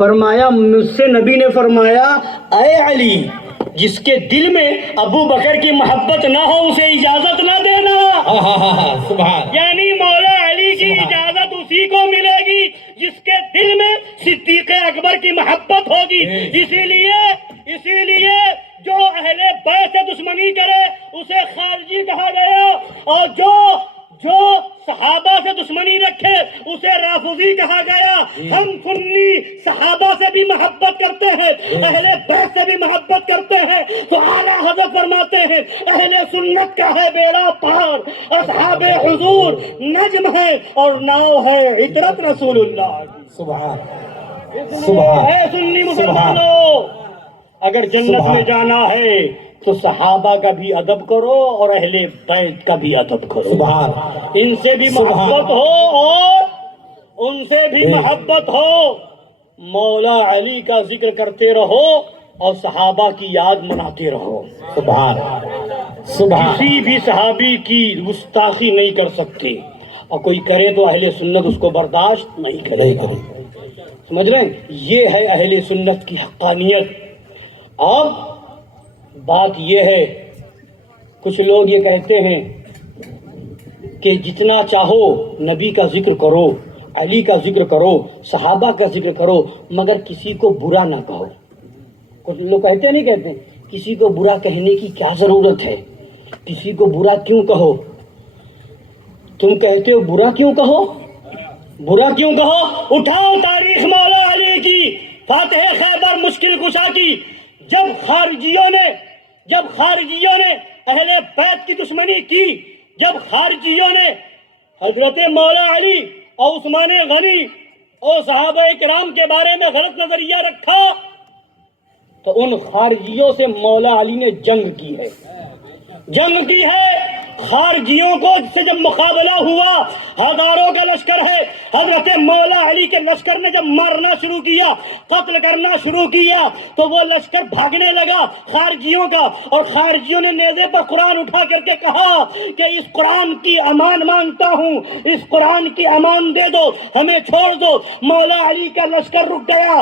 فرمایا مجھ سے نبی نے فرمایا اے علی، جس کے دل میں ابو بکر کی محبت نہ ہو اسے اجازت نہ دینا۔ سبحان، یعنی مولا علی کی اجازت اسی کو ملے گی جس کے دل میں صدیق اکبر کی محبت ہوگی۔ اسی لیے جو اہل بیت سے دشمنی کرے اسے خارجی کہا گیا، اور جو صحابہ سے دشمنی رکھے اسے رافضی کہا گیا۔ ہم سنی صحابہ سے بھی محبت کرتے ہیں، اہل بیت سے بھی محبت کرتے ہیں، تو اعلیٰ حضرت فرماتے ہیں اہل سنت کا ہے بیڑا پار، اصحاب حضور نجم ہے اور ناؤ ہے عطرت رسول اللہ کی۔ سبحان، اے سنی مسلمانوں، اگر جنت میں جانا ہے تو صحابہ کا بھی ادب کرو اور اہل بیت کا بھی ادب کرو۔ سبحان، ان سے بھی محبت ہو اور ان سے بھی محبت ہو۔ مولا علی کا ذکر کرتے رہو اور صحابہ کی یاد مناتے رہو۔ سبحان، سبحان، کسی بھی صحابی کی گستاخی نہیں کر سکتے، اور کوئی کرے تو اہل سنت اس کو برداشت نہیں کرے گا۔ سمجھ رہے ہیں؟ یہ ہے اہل سنت کی حقانیت۔ اور بات یہ ہے، کچھ لوگ یہ کہتے ہیں کہ جتنا چاہو نبی کا ذکر کرو، علی کا ذکر کرو، صحابہ کا ذکر کرو، مگر کسی کو برا نہ کہو۔ کچھ لوگ کہتے نہیں کہتے کسی کو برا کہنے کی کیا ضرورت ہے، کسی کو برا کیوں کہو؟ تم کہتے ہو برا کیوں کہو، برا کیوں کہو؟ اٹھاؤ تاریخ مولا علی کی، فاتح خیبر مشکل کشا کی، جب خارجیوں نے اہل بیت کی دشمنی کی، جب خارجیوں نے حضرت مولا علی اور عثمان غنی اور صحابہ کرام کے بارے میں غلط نظریہ رکھا، تو ان خارجیوں سے مولا علی نے جنگ کی ہے۔ خارجیوں کو سے جب مقابلہ ہوا، ہزاروں کا لشکر ہے، حضرت مولا علی کے لشکر نے جب مارنا شروع کیا، قتل کرنا شروع کیا، تو وہ لشکر بھاگنے لگا خارجیوں کا، اور خارجیوں نے نیزے پر قرآن اٹھا کر کے کہا کہ اس قرآن کی امان مانگتا ہوں، اس قرآن کی امان دے دو، ہمیں چھوڑ دو۔ مولا علی کا لشکر رک گیا۔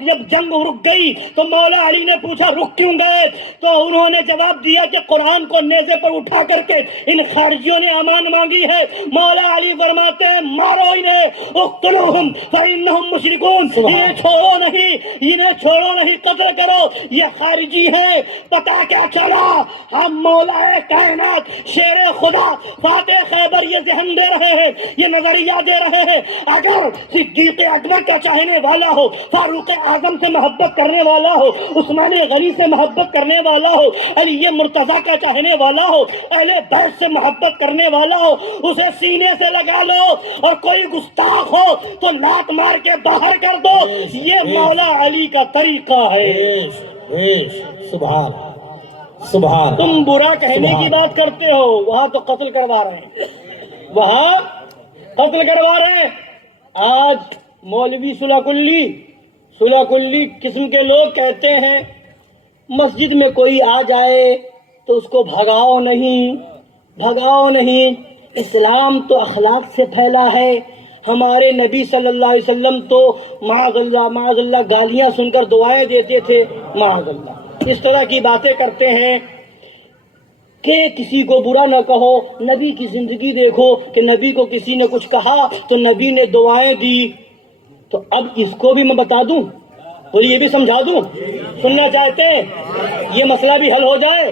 جب جنگ رک گئی تو مولا علی نے پوچھا رک کیوں گئے؟ تو انہوں نے جواب دیا کہ قرآن کو نیزے پر اٹھا کر کے ان خارجیوں نے امان مانگی ہے۔ مولا علی فرماتے ہیں مارو انہیں، اقتلوہم فإنہم مشرکون، انہیں چھوڑو نہیں، قتل کرو، یہ خارجی ہیں۔ پتا کیا چلا؟ ہم مولا کائنات شیر خدا فاتح خیبر یہ ذہن دے رہے ہیں، یہ نظریہ دے رہے ہیں، اگر صدیق اکبر کا چاہنے والا ہو، فاروق اعظم سے محبت کرنے والا ہو، عثمان غنی سے محبت کرنے والا ہو، علی مرتضیٰ کا چاہنے والا ہو، اہل بیت سے محبت کرنے والا ہو، اسے سینے سے لگا لو، اور کوئی گستاخ ہو تو لات مار کے باہر کر دو۔ یہ مولا علی کا طریقہ ہے۔ سبحان، سبحان، تم برا کہنے کی بات کرتے ہو، وہاں تو قتل کروا رہے ہیں، وہاں قتل کروا رہے ہیں۔ آج مولوی صلح کلی قسم کے لوگ کہتے ہیں مسجد میں کوئی آ جائے تو اس کو بھگاؤ نہیں، اسلام تو اخلاق سے پھیلا ہے۔ ہمارے نبی صلی اللہ علیہ وسلم تو معاذ اللہ گالیاں سن کر دعائیں دیتے تھے، معاذ اللہ۔ اس طرح کی باتیں کرتے ہیں کہ کسی کو برا نہ کہو۔ نبی کی زندگی دیکھو کہ نبی کو کسی نے کچھ کہا تو نبی نے دعائیں دی۔ تو اب اس کو بھی میں بتا دوں اور یہ بھی سمجھا دوں، سننا چاہتے ہیں؟ یہ مسئلہ بھی حل ہو جائے۔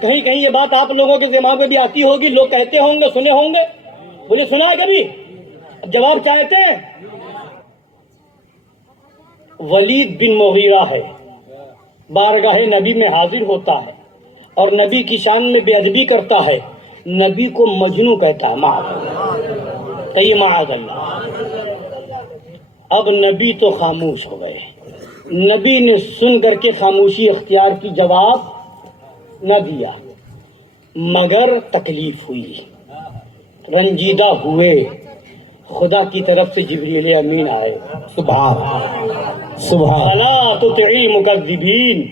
کہیں یہ بات آپ لوگوں کے دماغ میں بھی آتی ہوگی، لوگ کہتے ہوں گے، سنے ہوں گے، بولے سنا ہے کبھی؟ جواب چاہتے ہیں؟ ولید بن مغیرہ ہے، بارگاہ نبی میں حاضر ہوتا ہے اور نبی کی شان میں بے ادبی کرتا ہے، نبی کو مجنوں کہتا ہے، معاذ اللہ۔ اب نبی تو خاموش ہو گئے، نبی نے سن کر کے خاموشی اختیار کی، جواب نہ دیا، مگر تکلیف ہوئی، رنجیدہ ہوئے۔ خدا کی طرف سے جبریل امین آئے، سبحان، سبحان، فلا تطع المکذبین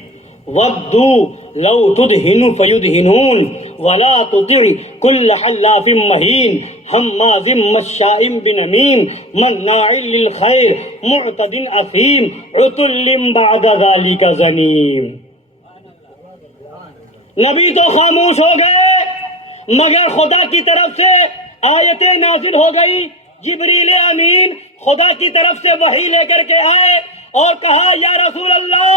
ودوا لو تدہن فیدہنون ولا تطع كل حلاف مهين هماز مشاء بنميم مناع للخير معتد اثيم عتل بعد ذلك زنيم. نبی تو خاموش ہو گئے مگر خدا کی طرف سے آیتیں نازل ہو گئی. جبریل امین خدا کی طرف سے وحی لے کر کے آئے اور کہا یا رسول اللہ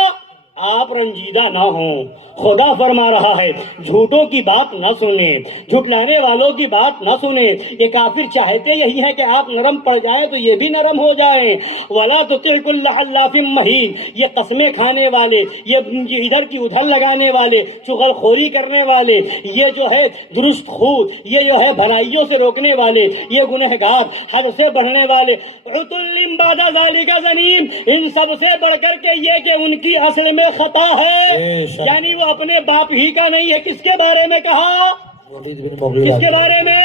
آپ رنجیدہ نہ ہوں. خدا فرما رہا ہے جھوٹوں کی بات نہ سنیں, جھٹلانے والوں کی بات نہ سنیں. یہ کافر چاہتے یہی ہے کہ آپ نرم پڑ جائیں تو یہ بھی نرم ہو جائیں. ولا تطع كل حلاف مہین, یہ قسمیں کھانے والے, یہ ادھر کی ادھر لگانے والے, چغل خوری کرنے والے, یہ جو ہے درست خود, یہ جو ہے بھلائیوں سے روکنے والے, یہ گنہگار, حد سے بڑھنے والے, عتل بعد ذلک زنیم, ان سب سے بڑھ کر کے یہ کہ ان کی اصل میں خطا ہے, یعنی وہ اپنے باپ ہی کا نہیں ہے. کس کے بارے میں کہا؟ کس کے بارے میں؟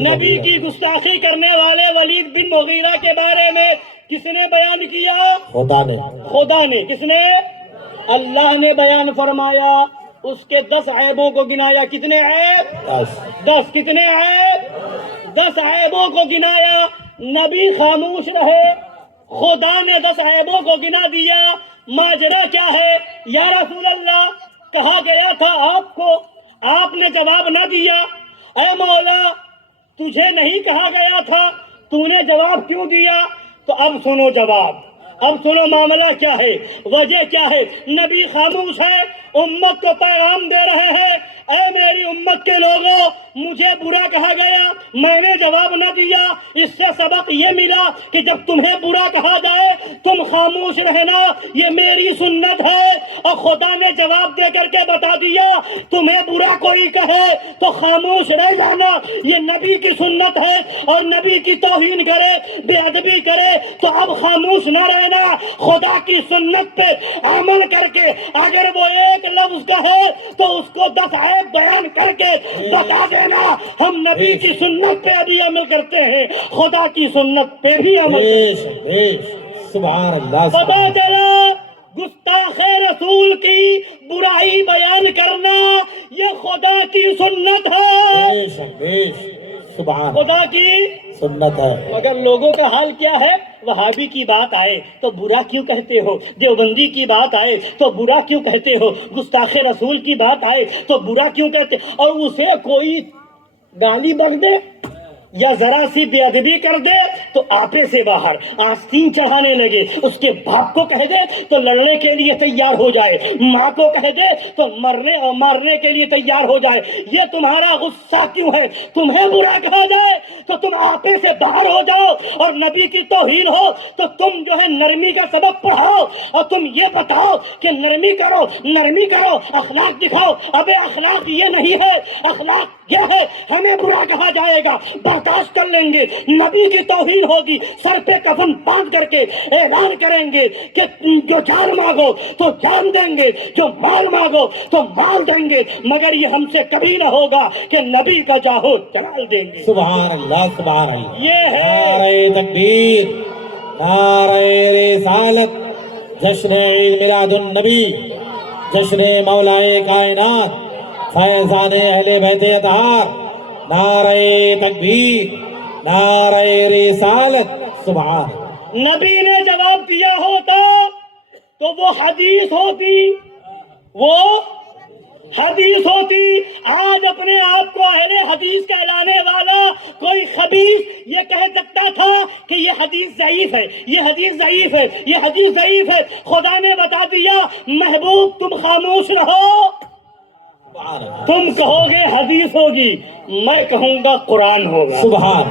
نبی کی گستاخی کرنے والے ولید بن مغیرہ کے بارے میں کس نے بیان کیا؟ خدا نے. کس نے؟ اللہ نے بیان فرمایا. اس کے 10 عیبوں کو گنایا. کتنے عیب؟ 10. کتنے عیب؟ 10 عیبوں کو گنایا. نبی خاموش رہے. خدا نے 10 عیبوں کو گنا دیا. ماجرا کیا ہے یا رسول اللہ؟ کہا گیا تھا آپ کو, آپ نے جواب نہ دیا. اے مولا تجھے نہیں کہا گیا تھا, تو نے جواب کیوں دیا؟ تو اب سنو جواب, اب سنو معاملہ کیا ہے, وجہ کیا ہے. نبی خاموش ہے, امت کو پیغام دے رہے ہیں اے میری امت کے لوگوں مجھے برا کہا گیا, میں نے جواب نہ دیا. اس سے سبق یہ ملا کہ جب تمہیں برا کہا جائے تم خاموش رہنا, یہ میری سنت ہے. اور خدا نے جواب دے کر کے بتا دیا تمہیں برا کوئی کہے تو خاموش رہ جانا, یہ نبی کی سنت ہے. اور نبی کی توہین کرے, بے ادبی کرے تو اب خاموش نہ رہنا. خدا کی سنت پہ عمل کر کے اگر وہ ایک لفظ کہے تو اس کو 10 عیب بیان کر کے بتا دینا ہم نبی کی سنت پہ ابھی عمل کرتے ہیں, خدا کی سنت پہ بھی عمل کرتے ہیں. سبحان اللہ. پتا چلا گستاخ رسول کی برائی بیان کرنا یہ خدا کی سنت ہے, خدا کی سنت ہے. مگر لوگوں کا حال کیا ہے؟ وہابی کی بات آئے تو برا کیوں کہتے ہو, دیوبندی کی بات آئے تو برا کیوں کہتے ہو, گستاخ رسول کی بات آئے تو برا کیوں کہتے, اور اسے کوئی گالی بک دے یا ذرا سی بے ادبی کر دے تو آپے سے باہر آستین چڑھانے لگے. اس کے باپ کو کہہ دے تو لڑنے کے لیے تیار ہو جائے, ماں کو کہہ دے تو مرنے اور مارنے کے لیے تیار ہو جائے. یہ تمہارا غصہ کیوں ہے؟ تمہیں برا کہا جائے تو تم آپے سے باہر ہو جاؤ, اور نبی کی توہین ہو تو تم جو ہے نرمی کا سبق پڑھاؤ اور تم یہ بتاؤ کہ نرمی کرو, نرمی کرو, اخلاق دکھاؤ. ابے اخلاق یہ نہیں ہے, اخلاق یہ ہے ہمیں برا کہا جائے گا برداشت کر لیں گے, نبی کی توہین ہوگی سر پہ کفن باندھ کر کے اعلان کریں گے کہ جو جان مانگو تو جان دیں گے, جو مال مانگو تو مال دیں گے, مگر یہ ہم سے کبھی نہ ہوگا کہ نبی کا جاہو جلال دیں گے. سبحان اللہ. سبحان اللہ. یہ ہے نعرہ تکبیر, نعرہ رسالت, جشن عید میلاد النبی, جشن مولائے کائنات, فیضان اہل بیت اطہار. نعرہ تکبیر, نعرہ رسالت. سبحان. نبی نے جواب دیا ہوتا تو وہ حدیث ہوتی, وہ حدیث ہوتی. آج اپنے آپ کو اہل حدیث کہلانے والا کوئی خبیث یہ کہہ سکتا تھا کہ یہ حدیث ضعیف ہے, یہ حدیث ضعیف ہے, یہ حدیث ضعیف ہے. خدا نے بتا دیا محبوب تم خاموش رہو, تم کہو گے حدیث ہوگی, میں کہوں گا قرآن ہوگا. سبحان.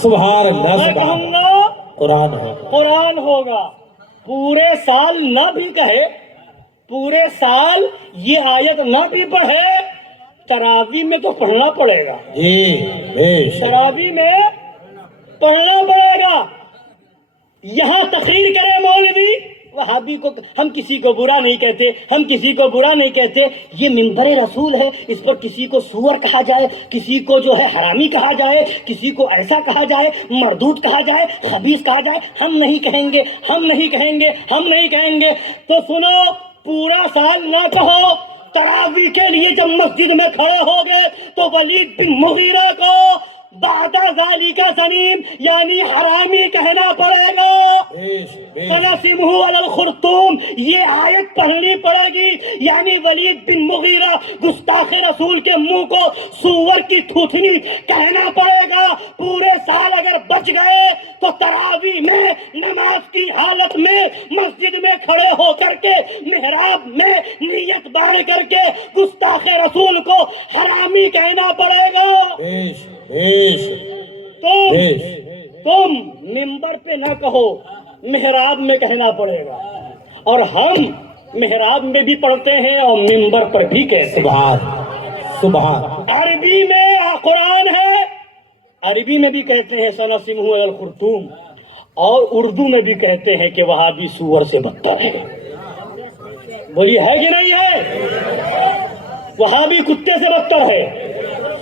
سبحان اللہ. میں سبحان. کہوں گا قرآن ہے. قرآن ہوگا. پورے سال نہ بھی کہے, پورے سال یہ آیت نہ بھی پڑھے, تراویح میں تو پڑھنا پڑے گا. جی بے شک. تراویح میں پڑھنا پڑے گا. یہاں تقریر کرے مولوی, وہابی کو ہم کسی کو برا نہیں کہتے, ہم کسی کو برا نہیں کہتے, یہ منبر رسول ہے, اس پر کسی کو سور کہا جائے, کسی کو جو ہے حرامی کہا جائے, کسی کو ایسا کہا جائے, مردود کہا جائے, خبیث کہا جائے, ہم نہیں کہیں گے, ہم نہیں کہیں گے, ہم نہیں کہیں گے. تو سنو, پورا سال نہ کہو, تراویح کے لیے جب مسجد میں کھڑے ہو گئے تو ولید بن مغیرہ کو بعد ذالک زنیم یعنی حرامی کہنا پڑے گا. سنسمہ علی الخرطوم یہ آیت پڑھنی پڑے گی یعنی ولید بن مغیرہ گستاخ رسول کے منہ کو سور کی تھوتنی کہنا پڑے گا. پورے سال اگر بچ گئے تو تراویح میں نماز کی حالت میں مسجد میں کھڑے ہو کر کے محراب میں نیت باندھ کر کے گستاخ رسول کو حرامی کہنا پڑے گا. تم منبر پہ نہ کہو محراب میں کہنا پڑے گا. اور ہم محراب میں بھی پڑھتے ہیں اور منبر پر بھی کہتے ہیں. سبحان عربی میں قرآن ہے, عربی میں بھی کہتے ہیں سنسمہ علی الخرطوم, اور اردو میں بھی کہتے ہیں کہ وہابی سور سے بدتر ہے. بولیے ہے کہ نہیں ہے؟ وہابی کتے سے بدتر ہے,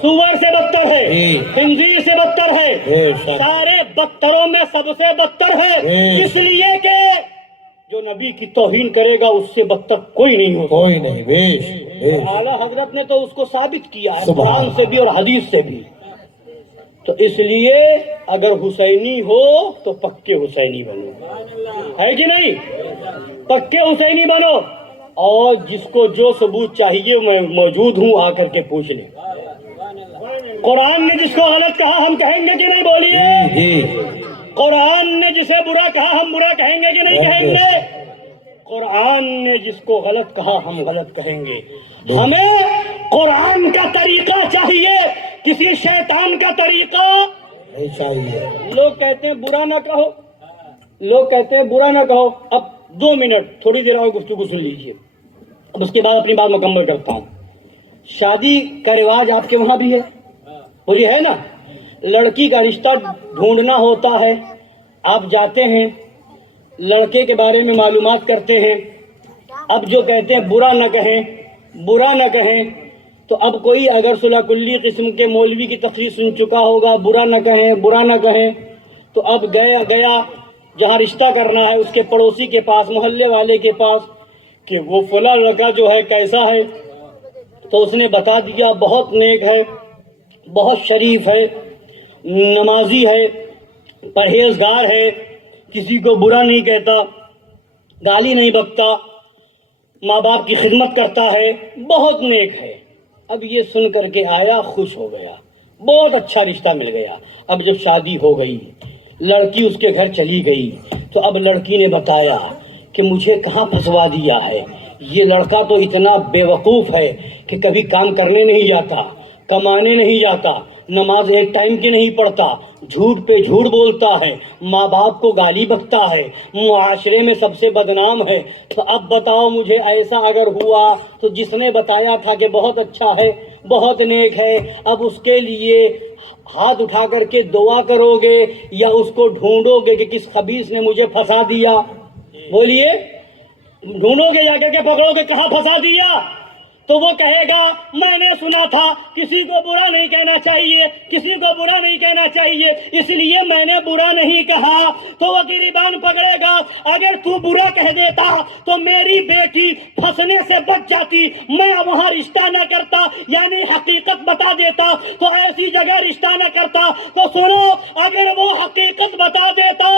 سور سے بدتر ہے, خنزیر سے بدتر ہے, سارے بدتروں میں سب سے بدتر ہے. اس لیے کہ جو نبی کی توہین کرے گا اس سے بدتر کوئی نہیں ہو, کوئی نہیں. اعلیٰ حضرت نے تو اس کو ثابت کیا ہے قرآن سے بھی اور حدیث سے بھی. تو اس لیے اگر حسینی ہو تو پکے حسینی بنو, ہے کہ نہیں؟ پکے حسینی بنو, اور جس کو جو ثبوت چاہیے میں موجود ہوں, آ کر کے پوچھ لیں. قرآن نے جس کو غلط کہا ہم کہیں گے کہ نہیں؟ بولیے. قرآن نے جسے برا کہا ہم برا کہیں گے کہ نہیں کہیں گے؟ قرآن نے جس کو غلط کہا ہم غلط کہیں گے. ہمیں قرآن کا طریقہ چاہیے, کسی شیطان کا طریقہ نہیں چاہیے. لوگ کہتے ہیں برا نہ کہو, لوگ کہتے ہیں برا نہ کہو. اب 2 منٹ تھوڑی دیر اور گفتگو سن لیجیے, اب اس کے بعد اپنی بات مکمل کرتا ہوں. شادی کا رواج آپ کے وہاں بھی ہے؟ بولیے ہے نا. لڑکی کا رشتہ ڈھونڈنا ہوتا ہے, آپ جاتے ہیں, لڑکے کے بارے میں معلومات کرتے ہیں. اب جو کہتے ہیں برا نہ کہیں, برا نہ کہیں, تو اب کوئی اگر صلح کلی قسم کے مولوی کی تقریر سن چکا ہوگا برا نہ کہیں برا نہ کہیں, تو اب گیا جہاں رشتہ کرنا ہے اس کے پڑوسی کے پاس, محلے والے کے پاس, کہ وہ فلاں لڑکا جو ہے کیسا ہے. تو اس نے بتا دیا بہت نیک ہے, بہت شریف ہے, نمازی ہے, پرہیزگار ہے, کسی کو برا نہیں کہتا, گالی نہیں بکتا, ماں باپ کی خدمت کرتا ہے, بہت نیک ہے. اب یہ سن کر کے آیا, خوش ہو گیا, بہت اچھا رشتہ مل گیا. اب جب شادی ہو گئی, لڑکی اس کے گھر چلی گئی, تو اب لڑکی نے بتایا کہ مجھے کہاں پھنسوا دیا ہے, یہ لڑکا تو اتنا بے وقوف ہے کہ کبھی کام کرنے نہیں جاتا, کمانے نہیں جاتا, نماز ایک ٹائم کی نہیں پڑھتا, جھوٹ پہ جھوٹ بولتا ہے, ماں باپ کو گالی بکتا ہے, معاشرے میں سب سے بدنام ہے. تو اب بتاؤ مجھے ایسا اگر ہوا تو جس نے بتایا تھا کہ بہت اچھا ہے, بہت نیک ہے, اب اس کے لیے ہاتھ اٹھا کر کے دعا کرو گے یا اس کو ڈھونڈو گے کہ کس خبیث نے مجھے پھنسا دیا؟ بولیے. ڈھونڈو گے جا کر کے پکڑو گے کہاں پھنسا دیا؟ تو وہ کہے گا میں نے سنا تھا کسی کو برا نہیں کہنا چاہیے, کسی کو برا نہیں کہنا چاہیے, اس لیے میں نے برا نہیں کہا. تو وہ گریبان پکڑے گا, اگر تو برا کہہ دیتا تو میری بیٹی پھنسنے سے بچ جاتی, میں وہاں رشتہ نہ کرتا, یعنی حقیقت بتا دیتا, تو ایسی جگہ رشتہ نہ کرتا. تو سنو, اگر وہ حقیقت بتا دیتا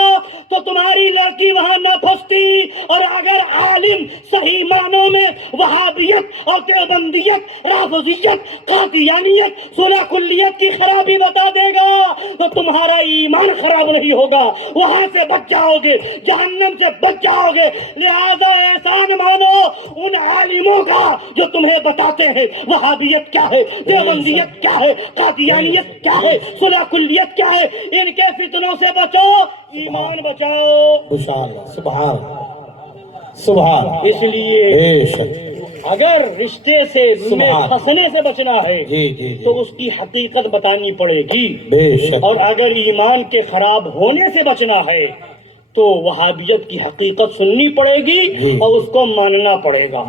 تو تمہاری لڑکی وہاں نہ پھنستی, اور اگر عالم صحیح معنوں میں وہابیت اور دیوبندیت, رافضیت, قادیانیت, صلح کلیت کی خرابی بتا دے گا تو تمہارا ایمان خراب نہیں ہوگا, وہاں سے بچ جاؤ گے, جہنم سے بچ جاؤ گے. لہذا احسان مانو ان عالموں کا جو تمہیں بتاتے ہیں وہابیت کیا ہے, دیوبندیت کیا ہے, قادیانیت کیا ہے, صلح کلیت کیا ہے. ان کے فتنوں سے بچو, ایمان بچاؤ. سبحان سبحان. اس لیے اگر رشتے سے میں پھنسنے سے بچنا ہے تو اس کی حقیقت بتانی پڑے گی, اور اگر ایمان کے خراب ہونے سے بچنا ہے تو وہابیت کی حقیقت سننی پڑے گی اور اس کو ماننا پڑے گا.